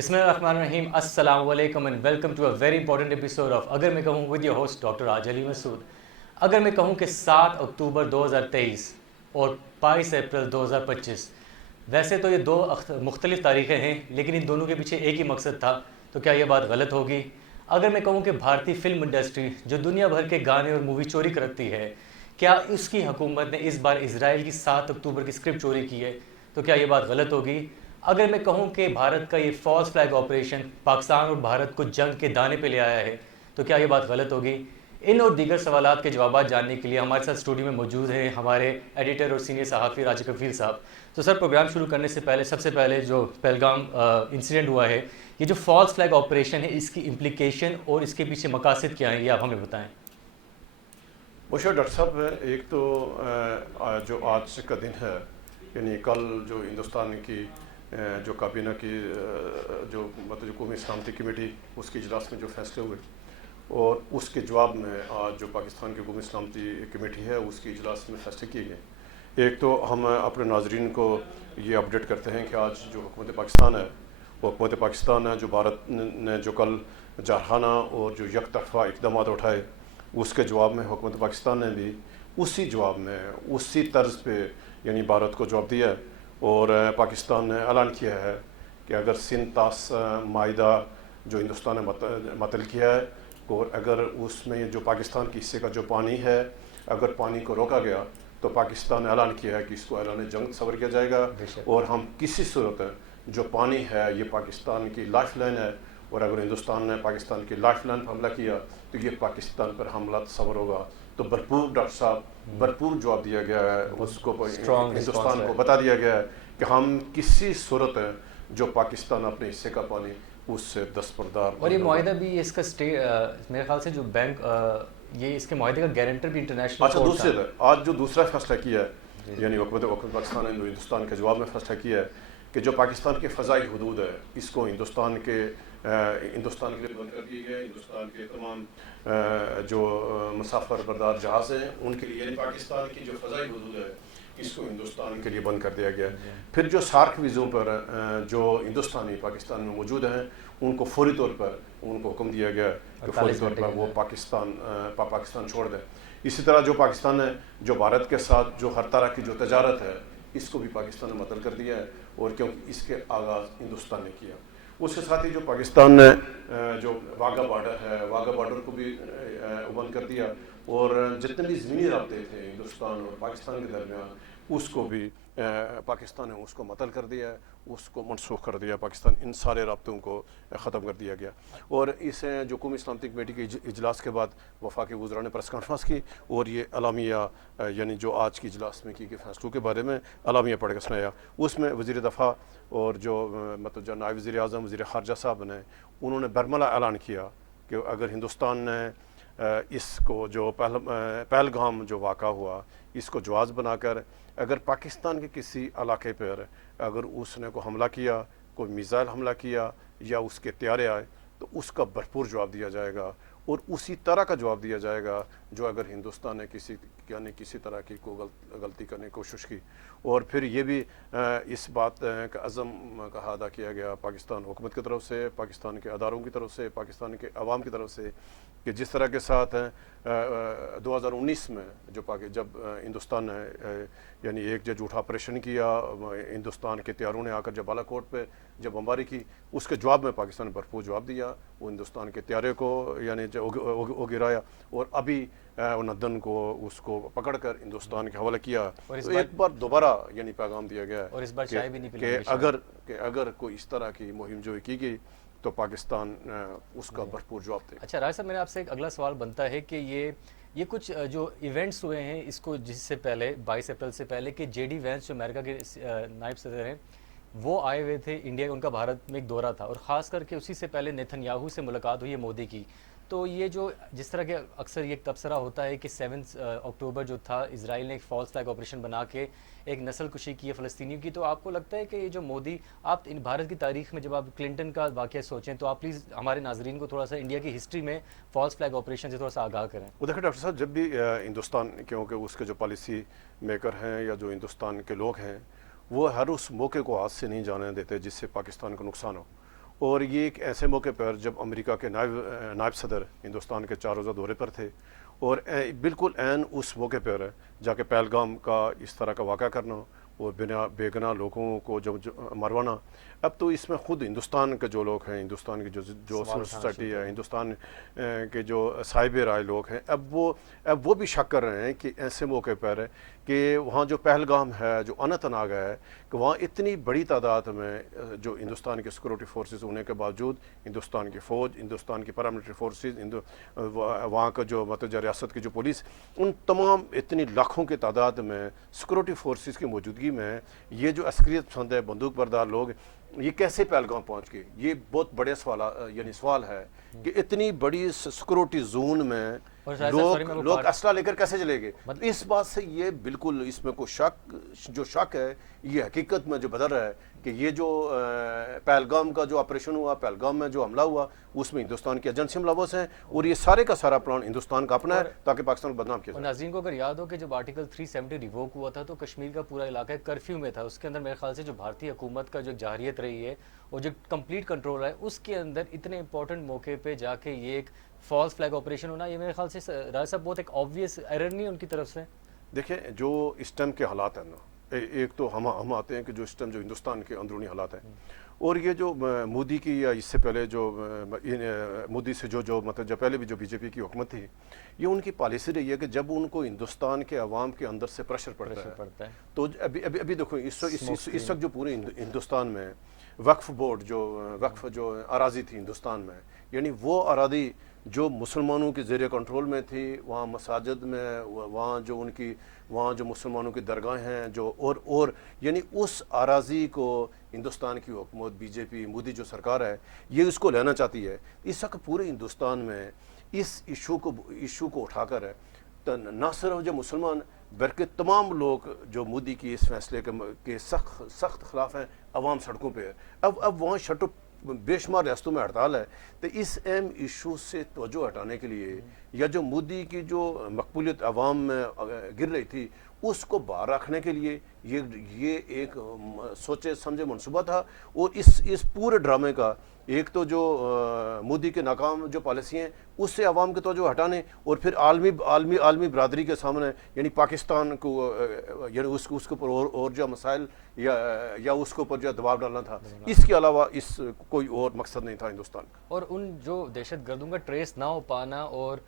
بسم اللہ الرحمن الرحیم. السلام علیکم and welcome to a very important episode of اگر میں کہوں with your host doctor Raj Ali Masood. اگر میں کہوں کہ 7 اکتوبر 2023 اور 22 اپریل 2025، ویسے تو یہ دو مختلف تاریخیں ہیں، لیکن ان دونوں کے پیچھے ایک ہی مقصد تھا. تو کیا یہ بات غلط ہوگی اگر میں کہوں کہ بھارتی فلم انڈسٹری جو دنیا بھر کے گانے اور مووی چوری کرتی ہے، کیا اس کی حکومت نے اس بار اسرائیل کی 7 اکتوبر کی اسکرپٹ چوری کی ہے؟ تو کیا یہ بات غلط ہوگی اگر میں کہوں کہ بھارت کا یہ فالس فلیگ آپریشن پاکستان اور بھارت کو جنگ کے دانے پہ لے آیا ہے؟ تو کیا یہ بات غلط ہوگی؟ ان اور دیگر سوالات کے جوابات جاننے کے لیے ہمارے ساتھ اسٹوڈیو میں موجود ہیں ہمارے ایڈیٹر اور سینئر صحافی راجہ کفیل صاحب. تو سر، پروگرام شروع کرنے سے پہلے سب سے پہلے جو پہلگام انسیڈنٹ ہوا ہے، یہ جو فالس فلیگ آپریشن ہے، اس کی امپلیکیشن اور اس کے پیچھے مقاصد کیا ہیں، یہ آپ ہمیں بتائیں. مشہور ڈاکٹر صاحب، ایک تو جو آج کا دن ہے، یعنی کل جو ہندوستان کی جو کابینہ کی جو قومی سلامتی کمیٹی اس کے اجلاس میں جو فیصلے ہوئے، اور اس کے جواب میں آج جو پاکستان کی قومی سلامتی کمیٹی ہے اس کے اجلاس میں فیصلے کیے گئے. ایک تو ہم اپنے ناظرین کو یہ اپڈیٹ کرتے ہیں کہ آج جو حکومت پاکستان ہے، وہ حکومت پاکستان ہے جو بھارت نے جو کل جارحانہ اور جو یک طرفہ اقدامات اٹھائے، اس کے جواب میں حکومت پاکستان نے بھی اسی جواب میں اسی طرز پہ یعنی بھارت کو جواب دیا ہے. اور پاکستان نے اعلان کیا ہے کہ اگر سندھ طاس معاہدہ جو ہندوستان نے معطل کیا ہے، اور اگر اس میں جو پاکستان کے حصے کا جو پانی ہے، اگر پانی کو روکا گیا تو پاکستان نے اعلان کیا ہے کہ اس کو اعلان جنگ تصور کیا جائے گا، اور ہم کسی صورت جو پانی ہے یہ پاکستان کی لائف لائن ہے، اور اگر ہندوستان نے پاکستان کی لائف لائن پر حملہ کیا تو یہ پاکستان پر حملہ تصور ہوگا. تو بھرپور ڈاکٹر صاحب بھرپور جواب دیا گیا ہے، اس کو ہندوستان کو بتا دیا گیا ہے کہ ہم کسی صورت جو پاکستان اپنے حصے کا پانی اس سے دستبردار. اور یہ معاہدہ بھی اس کا میرے خیال سے جو بینک یہ اس کے معاہدے کا گارنٹر بھی انٹرنیشنل. اچھا، دوسرے آج جو دوسرا فیصلہ کیا ہے، یعنی حکومت پاکستان نے جو ہندوستان کے جواب میں فیصلہ کیا ہے کہ جو پاکستان کے فضائی حدود ہے اس کو ہندوستان کے لیے بند کر دیے گئے. ہندوستان کے تمام جو مسافر بردار جہاز ہیں ان کے لیے، یعنی پاکستان کی جو فضائی حدود ہے اس کو ہندوستان کے لیے بند کر دیا گیا. پھر جو سارک ویزوں پر جو ہندوستانی پاکستان میں موجود ہیں ان کو فوری طور پر ان کو حکم دیا گیا کہ فوری طور پر وہ پاکستان چھوڑ دیں. اسی طرح جو پاکستان نے جو بھارت کے ساتھ جو ہر طرح کی جو تجارت ہے اس کو بھی پاکستان نے معطل کر دیا ہے، اور کیونکہ اس کے آغاز ہندوستان نے کیا. اس کے ساتھ ہی جو پاکستان نے جو واگا بارڈر ہے، واگا بارڈر کو بھی بند کر دیا، اور جتنے بھی زمینی رابطے تھے ہندوستان اور پاکستان کے درمیان اس کو بھی پاکستان نے اس کو معطل کر دیا ہے، اس کو منسوخ کر دیا. پاکستان ان سارے رابطوں کو ختم کر دیا گیا. اور اس جو قومی سلامتی کمیٹی کے اجلاس کے بعد وفاقی وزراء نے پریس کانفرنس کی اور یہ اعلامیہ یعنی جو آج کی اجلاس میں کی گئے فیصلوں کے بارے میں اعلامیہ پڑھ کے سنایا. اس میں وزیر دفاع اور جو جو نائب وزیر اعظم وزیر خارجہ صاحب نے انہوں نے برملا اعلان کیا کہ اگر ہندوستان نے اس کو جو پہلگام جو واقعہ ہوا اس کو جواز بنا کر اگر پاکستان کے کسی علاقے پر اگر اس نے کو حملہ کیا، کوئی میزائل حملہ کیا یا اس کے طیارے آئے تو اس کا بھرپور جواب دیا جائے گا، اور اسی طرح کا جواب دیا جائے گا جو اگر ہندوستان نے کسی طرح کی غلطی کرنے کی کوشش کی. اور پھر یہ بھی اس بات کا عزم کا اعادہ کیا گیا پاکستان حکومت کی طرف سے، پاکستان کے اداروں کی طرف سے، پاکستان کے عوام کی طرف سے، کہ جس طرح کے ساتھ 2019 میں جب ہندوستان نے یعنی ایک جو جھوٹا آپریشن کیا، ہندوستان کے طیاروں نے آ کر جب بالا کوٹ پہ جب بمباری کی، اس کے جواب میں پاکستان نے بھرپور جواب دیا. وہ ہندوستان کے طیارے کو یعنی گرایا، اور ابھی ندن کو اس کو پکڑ کر ہندوستان کے حوالے کیا. ایک بار دوبارہ یعنی پیغام دیا گیا ہے کہ اگر کوئی اس طرح کی مہم جو کی گئی تو پاکستان اس کا بھرپور جواب دے. اچھا راج صاحب، میرا آپ سے ایک اگلا سوال بنتا ہے کہ یہ کچھ جو ایونٹس ہوئے ہیں اس کو جس سے پہلے 22 اپریل سے پہلے کہ جے ڈی وینس جو امریکہ کے نائب صدر ہیں وہ آئے ہوئے تھے انڈیا، ان کا بھارت میں ایک دورہ تھا، اور خاص کر کے اسی سے پہلے نیتن یاہو سے ملاقات ہوئی ہے مودی کی. تو یہ جو جس طرح کے اکثر یہ تبصرہ ہوتا ہے کہ 7 اکتوبر جو تھا اسرائیل نے ایک فالس فلیگ آپریشن بنا کے ایک نسل کشی کی ہے فلسطینیوں کی، تو آپ کو لگتا ہے کہ یہ جو مودی، آپ بھارت کی تاریخ میں جب آپ کلنٹن کا واقعہ سوچیں تو آپ پلیز ہمارے ناظرین کو تھوڑا سا انڈیا کی ہسٹری میں فالس فلیگ آپریشن سے تھوڑا سا آگاہ کریں. وہ دیکھیں ڈاکٹر صاحب، جب بھی ہندوستان کیونکہ اس کے جو پالیسی میکر ہیں یا جو ہندوستان کے لوگ ہیں وہ ہر اس موقع کو ہاتھ سے نہیں جانے دیتے جس سے پاکستان کو نقصان ہو. اور یہ ایک ایسے موقع پر جب امریکہ کے نائب صدر ہندوستان کے 4 روزہ دورے پر تھے، اور بالکل عین اس موقع پر جا کے پہلگام کا اس طرح کا واقعہ کرنا اور بے گناہ لوگوں کو جو مروانا، اب تو اس میں خود ہندوستان کے جو لوگ ہیں، ہندوستان کی جو سول سوسائٹی ہے، ہندوستان کے جو صاحب رائے لوگ ہیں، اب وہ بھی شک کر رہے ہیں کہ ایسے موقع پر کہ وہاں جو پہلگام ہے، جو اننت ناگ ہے، کہ وہاں اتنی بڑی تعداد میں جو ہندوستان کے سیکورٹی فورسز ہونے کے باوجود ہندوستان کی فوج، ہندوستان کی پیراملٹری فورسز، وہاں کا جو مطلب ریاست کی جو پولیس، ان تمام اتنی لاکھوں کی تعداد میں سیکورٹی فورسز کی موجودگی میں یہ جو عسکریت پسند ہے، بندوق بردار لوگ، یہ کیسے پہلگام پہنچ گئے؟ یہ بہت بڑے سوال ہے کہ اتنی بڑی سیکورٹی زون میں لوگ اسلحہ لے کر کیسے چلے گئے؟ اس بات سے یہ بالکل اس میں کوئی شک ہے، یہ حقیقت میں جو بدل رہا ہے کہ یہ جو پہلگام کا جو آپریشن ہوا، پہلگام میں جو حملہ ہوا، اس میں ہندوستان کی ایجنسی ملوث ہیں، اور یہ سارے کا سارا پلان ہندوستان کا اپنا ہے تاکہ پاکستان کو بدنام کیا جائے۔ ناظرین کو اگر یاد ہو کہ جب آرٹیکل 370 ریووک ہوا تھا تو کشمیر کا پورا علاقہ کرفیو میں تھا، اس کے اندر میرے خیال سے جو بھارتی حکومت کا جو جارحیت رہی ہے اور جو کمپلیٹ کنٹرول ہے، اس کے اندر اتنے امپورٹنٹ موقع پہ جا کے یہ ایک فالس فلیگ آپریشن ہونا، یہ میرے خیال سے راج صاحب بہت ایک آبویس ایرر نہیں ہے ان کی طرف سے؟ دیکھیں جو اس ٹائم کے حالات ہیں نا، ایک تو ہم آتے ہیں کہ جو اس ٹائم جو ہندوستان کے اندرونی حالات ہیں، اور یہ جو مودی کی یا اس سے پہلے جو مودی سے جو مطلب جب پہلے بھی جو بی جے پی کی حکومت تھی، یہ ان کی پالیسی رہی ہے کہ جب ان کو ہندوستان کے عوام کے اندر سے پریشر پڑتا ہے تو ابھی دیکھو اس وقت جو پورے ہندوستان میں وقف بورڈ جو اراضی تھی ہندوستان میں، یعنی وہ اراضی جو مسلمانوں کی زیر کنٹرول میں تھی، وہاں مساجد میں، وہاں جو مسلمانوں کی درگاہیں ہیں، جو اور یعنی اس اراضی کو ہندوستان کی حکومت، بی جے پی، مودی جو سرکار ہے، یہ اس کو لینا چاہتی ہے۔ اس وقت پورے ہندوستان میں اس ایشو کو اٹھا کر ہے تو نہ صرف جو مسلمان بلکہ تمام لوگ جو مودی کی اس فیصلے کے سخت خلاف ہیں، عوام سڑکوں پہ ہے۔ اب وہاں بے شمار ریاستوں میں ہڑتال ہے، تو اس اہم ایشو سے توجہ ہٹانے کے لیے یا جو مودی کی جو مقبولیت عوام میں گر رہی تھی، اس کو باہر رکھنے کے لیے یہ ایک سوچے سمجھے منصوبہ تھا، اور اس پورے ڈرامے کا ایک تو جو مودی کے ناکام جو پالیسی ہیں اس سے عوام کے توجہ ہٹانے، اور پھر عالمی برادری کے سامنے یعنی پاکستان کو یعنی اس کے اوپر اور جو مسائل یا اس کے اوپر جو دباؤ ڈالنا تھا، اس کے علاوہ کوئی اور مقصد نہیں تھا ہندوستان کا۔ اور ان جو دہشت گردوں کا ٹریس نہ ہو پانا، اور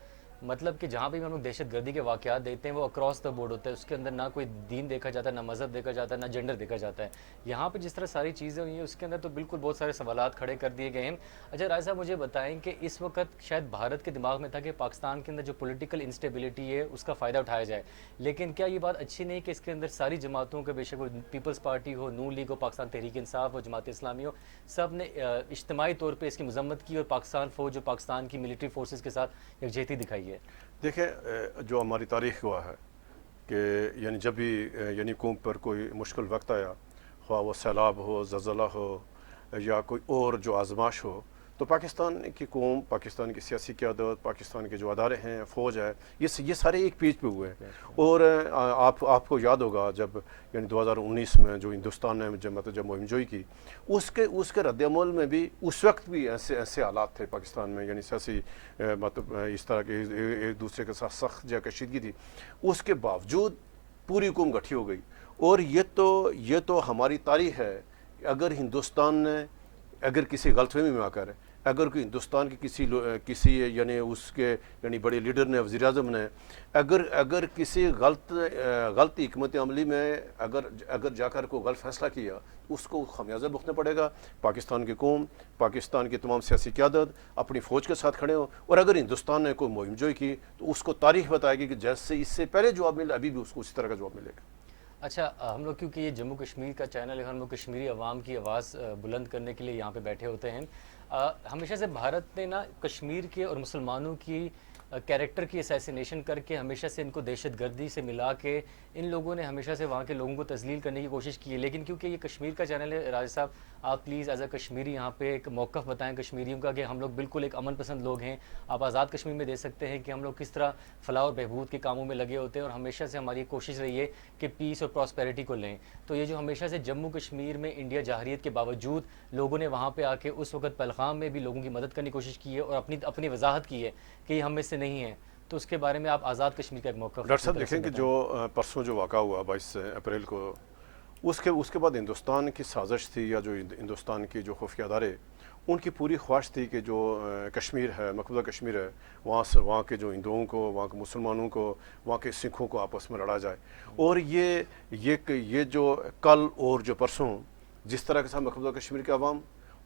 مطلب کہ جہاں بھی ہم لوگ دہشت گردی کے واقعات دیکھتے ہیں وہ اکراس دا بورڈ ہوتا ہے، اس کے اندر نہ کوئی دین دیکھا جاتا ہے، نہ مذہب دیکھا جاتا ہے، نہ جینڈر دیکھا جاتا ہے۔ یہاں پہ جس طرح ساری چیزیں ہوئی ہیں اس کے اندر تو بالکل بہت سارے سوالات کھڑے کر دیے گئے ہیں۔ اچھا راج صاحب مجھے بتائیں کہ اس وقت شاید بھارت کے دماغ میں تھا کہ پاکستان کے اندر جو پولیٹیکل انسٹیبلٹی ہے اس کا فائدہ اٹھایا جائے، لیکن کیا یہ بات اچھی نہیں کہ اس کے اندر ساری جماعتوں کے، بے شک وہ پیپلز پارٹی ہو، نون لیگ ہو، پاکستان تحریک انصاف ہو، جماعت اسلامی ہو، سب نے اجتماعی طور پہ اس کی مذمت کی اور پاکستان فوج جو پاکستان کی ملٹری فورسز کے ساتھ یکجہتی دکھائی ہے؟ دیکھیں جو ہماری تاریخ ہوا ہے کہ یعنی جب بھی یعنی قوم پر کوئی مشکل وقت آیا، خواہ وہ سیلاب ہو، زلزلہ ہو یا کوئی اور جو آزمائش ہو، تو پاکستان کی قوم، پاکستان کی سیاسی قیادت، پاکستان کے جو ادارے ہیں، فوج ہے، یہ سارے ایک پیج پہ ہوئے ہیں۔ اور آپ کو یاد ہوگا جب یعنی 2019 میں جو ہندوستان نے جب مہم جوئی کی، اس کے رد عمل میں بھی اس وقت بھی ایسے حالات تھے پاکستان میں، یعنی سیاسی مطلب اس طرح کے ایک دوسرے کے ساتھ سخت جو کشیدگی تھی، اس کے باوجود پوری قوم گٹھی ہو گئی۔ اور یہ تو ہماری تاریخ ہے۔ اگر ہندوستان نے اگر کسی غلط فہمی میں آ کر اگر کوئی ہندوستان کے کسی یعنی اس کے یعنی بڑے لیڈر نے، وزیر اعظم نے اگر کسی غلط حکمت عملی میں اگر جا کر کوئی غلط فیصلہ کیا، اس کو خمیازہ بھگتنا پڑے گا۔ پاکستان کی قوم، پاکستان کی تمام سیاسی قیادت اپنی فوج کے ساتھ کھڑے ہوں، اور اگر ہندوستان نے کوئی مہم جوئی کی تو اس کو تاریخ بتائے گی کہ جیسے اس سے پہلے جواب ملا، ابھی بھی اس کو اسی طرح کا جواب ملے گا۔ اچھا ہم لوگ کیونکہ یہ جموں کشمیر کا چینل ہے، ہم لوگ کشمیری عوام کی آواز بلند کرنے کے لیے یہاں پہ بیٹھے ہوتے ہیں۔ ہمیشہ سے بھارت نے نا کشمیر کے اور مسلمانوں کی کیریکٹر کی اسیسینیشن کر کے ہمیشہ سے ان کو دہشت گردی سے ملا کے ان لوگوں نے ہمیشہ سے وہاں کے لوگوں کو تذلیل کرنے کی کوشش کی ہے. لیکن کیونکہ یہ کشمیر کا چینل ہے راجہ صاحب, آپ پلیز ایز اے کشمیری یہاں پہ ایک موقف بتائیں کشمیریوں کا کہ ہم لوگ بالکل ایک امن پسند لوگ ہیں. آپ آزاد کشمیر میں دیکھ سکتے ہیں کہ ہم لوگ کس طرح فلاح اور بہبود کے کاموں میں لگے ہوتے ہیں, اور ہمیشہ سے ہماری کوشش رہی ہے کہ پیس اور پراسپیرٹی کو لیں. تو یہ جو ہمیشہ سے جموں کشمیر میں انڈیا جاہریت کے باوجود لوگوں نے وہاں پہ آ کے اس وقت پہلگام میں بھی لوگوں کی مدد کرنے کی کوشش کی ہے اور اپنی وضاحت کی ہے کہ یہ ہم میں سے نہیں ہیں, تو اس کے بارے میں آپ آزاد کشمیر کا ایک موقف ڈاکٹر صاحب دیکھیں کہ جو پرسوں جو واقعہ ہوا 22 اپریل کو, اس کے بعد ہندوستان کی سازش تھی, یا جو ہندوستان کی جو خفیہ ادارے ان کی پوری خواہش تھی کہ جو کشمیر ہے, مقبوضہ کشمیر ہے, وہاں کے جو ہندوؤں کو, وہاں کے مسلمانوں کو, وہاں کے سکھوں کو آپس میں لڑا جائے. اور یہ جو کل اور جو پرسوں جس طرح کے ساتھ مقبوضہ کشمیر کے عوام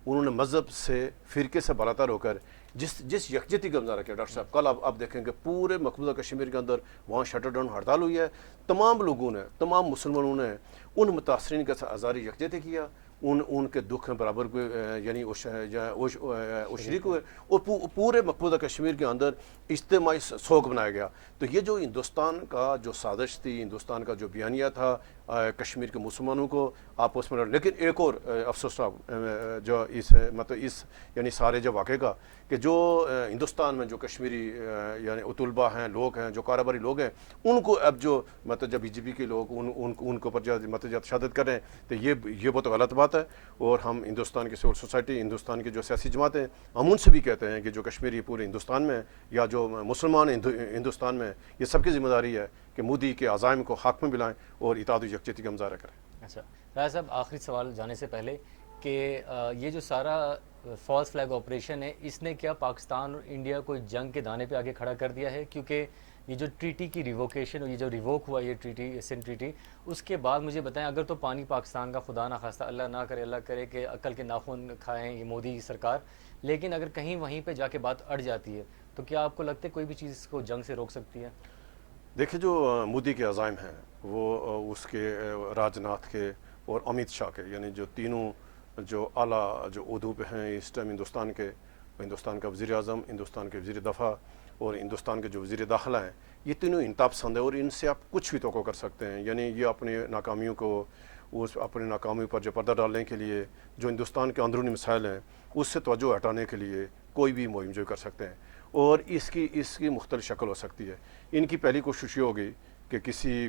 انہوں نے مذہب سے, فرقے سے بالاتر ہو کر جس یکجہتی کا مظاہرہ کیا ڈاکٹر صاحب, کل آپ دیکھیں کہ پورے مقبوضہ کشمیر کے اندر وہاں شٹر ڈاؤن ہڑتال ہوئی ہے. تمام لوگوں نے, تمام مسلمانوں نے ان متاثرین کے ساتھ آزاری یکجہتی کیا, ان کے دکھ میں برابر کو یعنی شریک ہوئے, اور پورے مقبوضہ کشمیر کے اندر اجتماعی سوگ بنایا گیا. تو یہ جو ہندوستان کا جو سازش تھی, ہندوستان کا جو بیانیہ تھا کشمیر کے مسلمانوں کو آپس میں, لیکن ایک اور افسوس تھا جو اس یعنی سارے جو واقعے کا, کہ جو ہندوستان میں جو کشمیری یعنی طلباء ہیں, لوگ ہیں, جو کاروباری لوگ ہیں, ان کو اب جو جب بی جے پی کے لوگ ان کے اوپر جو تشدد کر رہے ہیں, تو یہ بہت غلط بات ہے. اور ہم ہندوستان کی سول سوسائٹی, ہندوستان کی جو سیاسی جماعتیں, ہم ان سے بھی کہتے ہیں کہ جو کشمیری پورے ہندوستان میں یا جو مسلمان ہندوستان میں, یہ سب کی ذمہ داری ہے کہ مودی کے عزائم کو خاک میں ملائیں اور اتحاد و یکجہتی کا مظاہرہ کریں. اچھا راجہ صاحب, آخری سوال جانے سے پہلے کہ یہ جو سارا فالس فلیگ آپریشن ہے, اس نے کیا پاکستان اور انڈیا کو جنگ کے دانے پہ آگے کھڑا کر دیا ہے؟ کیونکہ یہ جو ٹریٹی کی ریووکیشن, اور یہ جو ریووک ہوا یہ ٹریٹی, سندھ ٹریٹی, اس کے بعد مجھے بتائیں, اگر تو پانی پاکستان کا خدا نہ خواستہ اللہ نہ کرے, اللہ کرے کہ عقل کے ناخن کھائیں یہ مودی سرکار, لیکن اگر کہیں وہیں پہ جا کے بات اڑ جاتی ہے, تو کیا آپ کو لگتا ہے کوئی بھی چیز اس کو جنگ سے روک سکتی ہے؟ دیکھیں جو مودی کے عزائم ہیں وہ اس کے, راج ناتھ کے اور امت شاہ کے, یعنی جو تینوں جو اعلیٰ جو عہدوں پہ ہیں اس ٹائم ہندوستان کے, ہندوستان کا وزیر اعظم, ہندوستان کے وزیر دفاع اور ہندوستان کے جو وزیر داخلہ ہیں, یہ تینوں انتہا پسند ہیں اور ان سے آپ کچھ بھی توقع کر سکتے ہیں. یعنی یہ اپنی ناکامیوں کو, اپنی ناکامیوں پر جو پردہ ڈالنے کے لیے, جو ہندوستان کے اندرونی مسائل ہیں اس سے توجہ ہٹانے کے لیے کوئی بھی مہم جو کر سکتے ہیں, اور اس کی مختلف شکل ہو سکتی ہے. ان کی پہلی کوشش یہ ہوگی کہ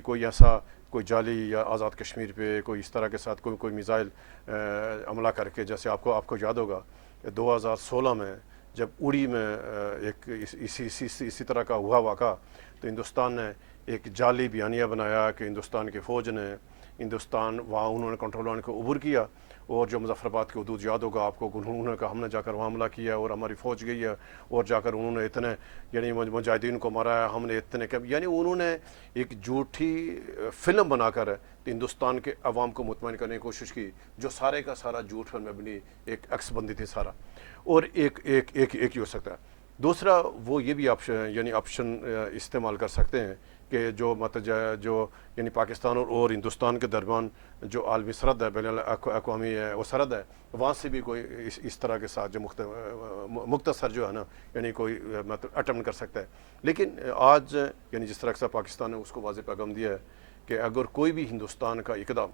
کوئی ایسا کوئی جعلی یا آزاد کشمیر پہ کوئی اس طرح کے ساتھ کوئی میزائل حملہ کر کے, جیسے آپ کو یاد ہوگا 2016 میں جب اڑی میں ایک اسی طرح کا ہوا واقعہ, تو ہندوستان نے ایک جعلی بیانیہ بنایا کہ ہندوستان کی فوج نے وہاں انہوں نے کنٹرول لانے کو عبور کیا, اور جو مظفر آباد کے حدود یاد ہوگا آپ کو, انہوں نے کہا ہم نے جا کر وہاں حملہ کیا اور ہماری فوج گئی ہے, اور جا کر انہوں نے اتنے یعنی مجاہدین کو مارا ہے, ہم نے اتنے, یعنی انہوں نے ایک جھوٹی فلم بنا کر ہندوستان کے عوام کو مطمئن کرنے کی کوشش کی, جو سارے کا سارا جھوٹ پر مبنی ایک عکس بندی تھی سارا. اور ایک ہی ہو سکتا ہے. دوسرا وہ یہ بھی آپشن استعمال کر سکتے ہیں کہ جو یعنی پاکستان اور ہندوستان کے درمیان جو عالمی سرحد ہے, بین الاقوامی وہ سرحد ہے, وہاں سے بھی کوئی اس طرح کے ساتھ جو مختصر جو ہے نا, یعنی کوئی اٹمپٹ کر سکتا ہے. لیکن آج یعنی جس طرح سے پاکستان نے اس کو واضح پیغام دیا ہے کہ اگر کوئی بھی ہندوستان کا اقدام,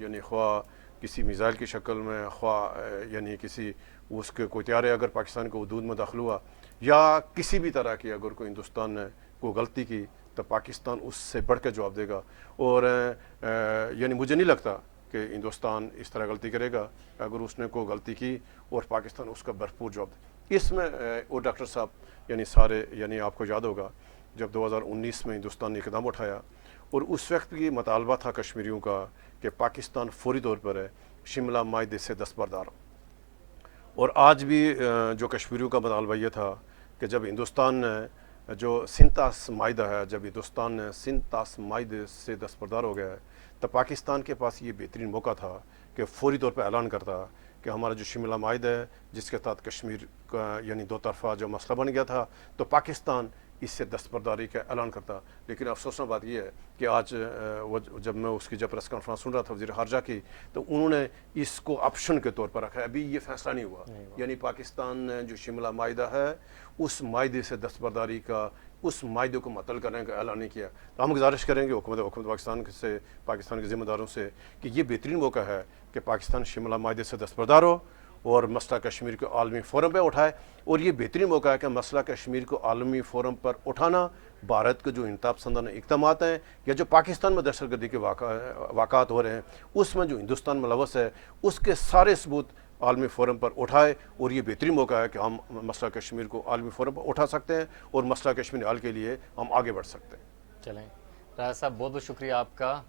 یعنی خواہ کسی میزائل کی شکل میں, خواہ یعنی کسی اس کے کوئی طیارے اگر پاکستان کے حدود میں داخل ہوا, یا کسی بھی طرح کی اگر کوئی ہندوستان نے کوئی غلطی کی, تو پاکستان اس سے بڑھ کے جواب دے گا. اور یعنی مجھے نہیں لگتا کہ ہندوستان اس طرح غلطی کرے گا اگر اس نے کوئی غلطی کی اور پاکستان اس کا بھرپور جواب دے. اس میں اور ڈاکٹر صاحب یعنی سارے, یعنی آپ کو یاد ہوگا جب 2019 میں ہندوستان نے اقدام اٹھایا, اور اس وقت کی مطالبہ تھا کشمیریوں کا کہ پاکستان فوری طور پر شملہ معاہدے سے دستبردار ہو. اور آج بھی جو کشمیریوں کا مطالبہ یہ تھا کہ جب ہندوستان نے جو سنتاس معاہدہ ہے, جب ہندوستان نے سنتاس معاہدے سے دستبردار ہو گیا ہے, تو پاکستان کے پاس یہ بہترین موقع تھا کہ فوری طور پر اعلان کرتا کہ ہمارا جو شملہ معاہدہ ہے جس کے تحت کشمیر کا یعنی دو طرفہ جو مسئلہ بن گیا تھا, تو پاکستان اس سے دستبرداری کا اعلان کرتا. لیکن افسوسناک بات یہ ہے کہ آج جب میں اس کی جب پریس کانفرنس سن رہا تھا وزیر خارجہ کی, تو انہوں نے اس کو آپشن کے طور پر رکھا ہے. ابھی یہ فیصلہ نہیں ہوا. یعنی پاکستان نے جو شملہ معاہدہ ہے اس معاہدے سے دستبرداری کا, اس معاہدے کو معطل کرنے کا اعلان نہیں کیا. تو ہم گزارش کریں گے حکومت پاکستان کے ذمہ داروں سے کہ یہ بہترین موقع ہے کہ پاکستان شملہ معاہدے سے دستبردار ہو اور مسئلہ کشمیر کو عالمی فورم پہ اٹھائے. اور یہ بہترین موقع ہے کہ مسئلہ کشمیر کو عالمی فورم پر اٹھانا بھارت کے جو انتہا پسندانہ اقدامات ہیں یا جو پاکستان میں دہشت گردی کے واقعات ہو رہے ہیں اس میں جو ہندوستان ملوث ہے اس کے سارے ثبوت عالمی فورم پر اٹھائے. اور یہ بہترین موقع ہے کہ ہم مسئلہ کشمیر کو عالمی فورم پر اٹھا سکتے ہیں اور مسئلہ کشمیر حل کے لیے ہم آگے بڑھ سکتے ہیں. چلیں راجہ صاحب, بہت بہت شکریہ آپ کا.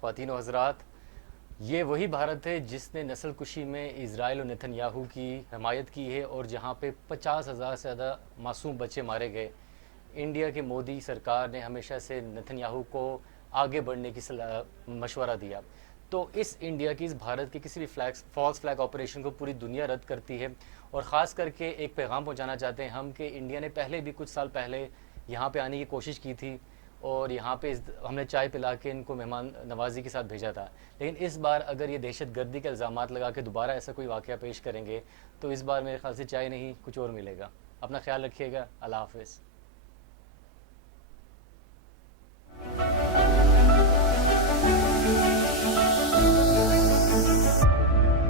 خواتین و حضرات, یہ وہی بھارت ہے جس نے نسل کشی میں اسرائیل و نتن یاہو کی حمایت کی ہے اور جہاں پہ 50,000 سے زیادہ معصوم بچے مارے گئے. انڈیا کے مودی سرکار نے ہمیشہ سے نتن یاہو کو آگے بڑھنے کی مشورہ دیا. تو اس انڈیا کی, اس بھارت کی کسی بھی فالس فلیگ آپریشن کو پوری دنیا رد کرتی ہے. اور خاص کر کے ایک پیغام پہنچانا چاہتے ہیں ہم کہ انڈیا نے پہلے بھی کچھ سال پہلے یہاں پہ آنے کی کوشش کی تھی اور یہاں پہ ہم نے چائے پلا کے ان کو مہمان نوازی کے ساتھ بھیجا تھا. لیکن اس بار اگر یہ دہشت گردی کے الزامات لگا کے دوبارہ ایسا کوئی واقعہ پیش کریں گے تو اس بار میرے خیال سے چائے نہیں کچھ اور ملے گا. اپنا خیال رکھیے گا. اللہ حافظ.